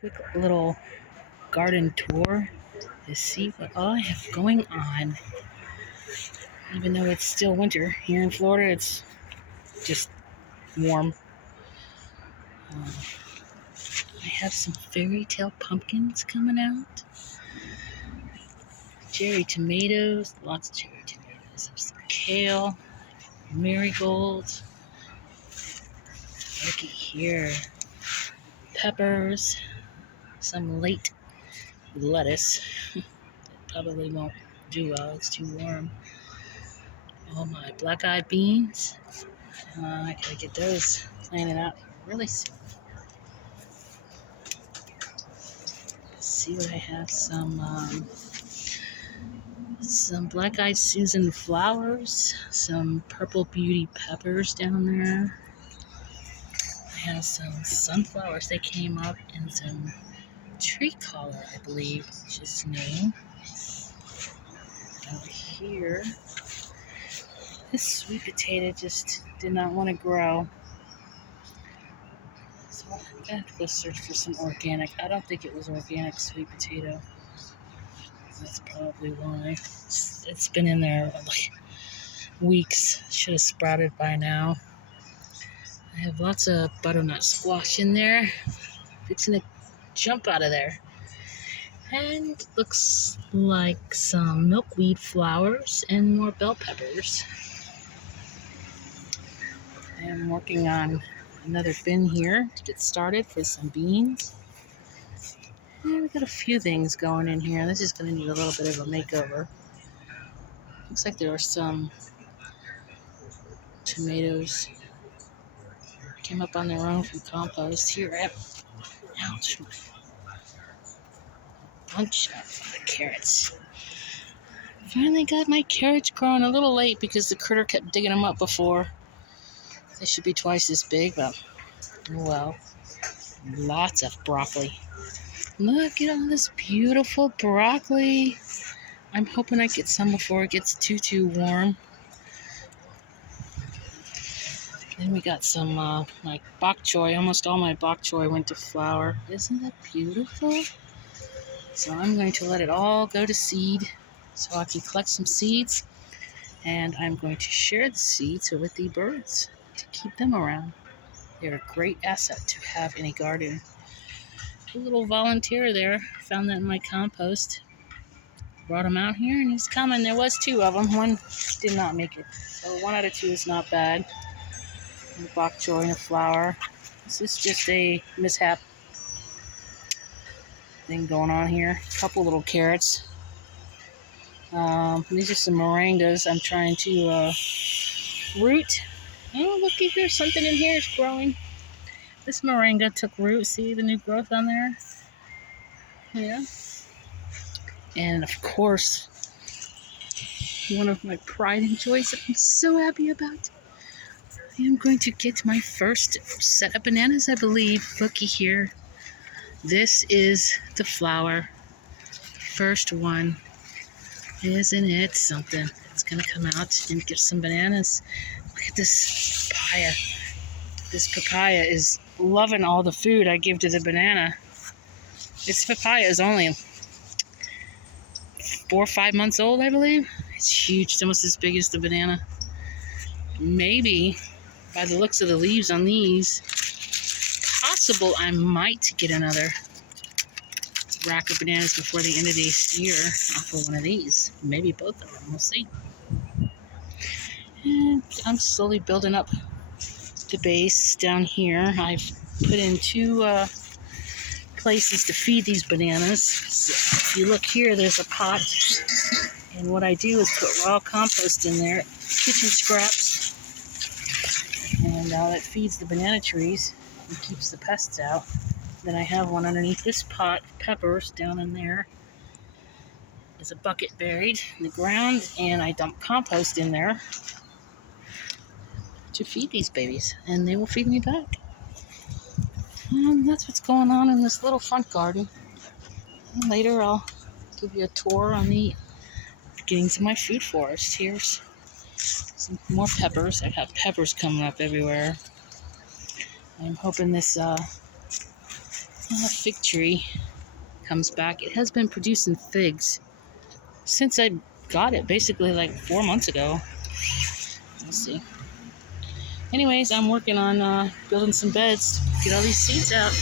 Quick little garden tour to see what I have going on. Even though it's still winter here in Florida, it's just warm. Um, I have some fairy tale pumpkins coming out, cherry tomatoes, lots of cherry tomatoes, some kale, marigolds. Looky here, peppers, some late lettuce. It probably won't do well; it's too warm. Oh my black-eyed beans. I gotta get those planted out really soon. Let's see what I have. Some black-eyed Susan flowers, some purple beauty peppers down there. I have some sunflowers. They came up in some tree collar, I believe, which is new. Out here, this sweet potato just did not want to grow. So I'm gonna have to go search for some organic. I don't think it was organic sweet potato. That's probably why. It's been in there like weeks. Should have sprouted by now. I have lots of butternut squash in there. It's gonna jump out of there. And looks like some milkweed flowers and more bell peppers. I am working on another bin here to get started for some beans. And we got a few things going in here. This is going to need a little bit of a makeover. Looks like there are some tomatoes came up on their own from compost. Here I have, ouch, bunch of carrots. Finally got my carrots growing a little late because the critter kept digging them up before. They should be twice as big, but oh well. Lots of broccoli. Look at all this beautiful broccoli. I'm hoping I get some before it gets too warm. Then we got some my bok choy. Almost all my bok choy went to flower. Isn't that beautiful? So I'm going to let it all go to seed so I can collect some seeds. And I'm going to share the seeds with the birds to keep them around. They're a great asset to have in a garden. A little volunteer there found that in my compost. Brought him out here and he's coming. There was two of them. One did not make it. So 1 out of 2 is not bad. And a bok choy and a flower. This is just a mishap thing going on here. A couple little carrots. These are some moringas I'm trying to root. Oh, looky here. Something in here is growing. This moringa took root. See the new growth on there? Yeah. And of course, one of my pride and joys that I'm so happy about. I am going to get my first set of bananas, I believe. Looky here. This is the flower. First one. Isn't it something? It's going to come out and give some bananas. Look at this papaya. This papaya is loving all the food I give to the banana. This papaya is only 4 or 5 months old, I believe. It's huge. It's almost as big as the banana. Maybe, by the looks of the leaves on these, possible I might get another rack of bananas before the end of this year off of one of these. Maybe both of them. We'll see. And I'm slowly building up the base down here. I've put in 2 places to feed these bananas. So if you look here, there's a pot. And what I do is put raw compost in there, kitchen scraps. And that feeds the banana trees and keeps the pests out. Then I have one underneath this pot, peppers down in there. There's a bucket buried in the ground, and I dump compost in there to feed these babies, and they will feed me back. That's what's going on in this little front garden. And later I'll give you a tour on the beginnings of my food forest. Here's some more peppers. I have peppers coming up everywhere. I'm hoping this A fig tree comes back. It has been producing figs since I got it, basically like 4 months ago. Let's see. Anyways, I'm working on building some beds. Get all these seeds out.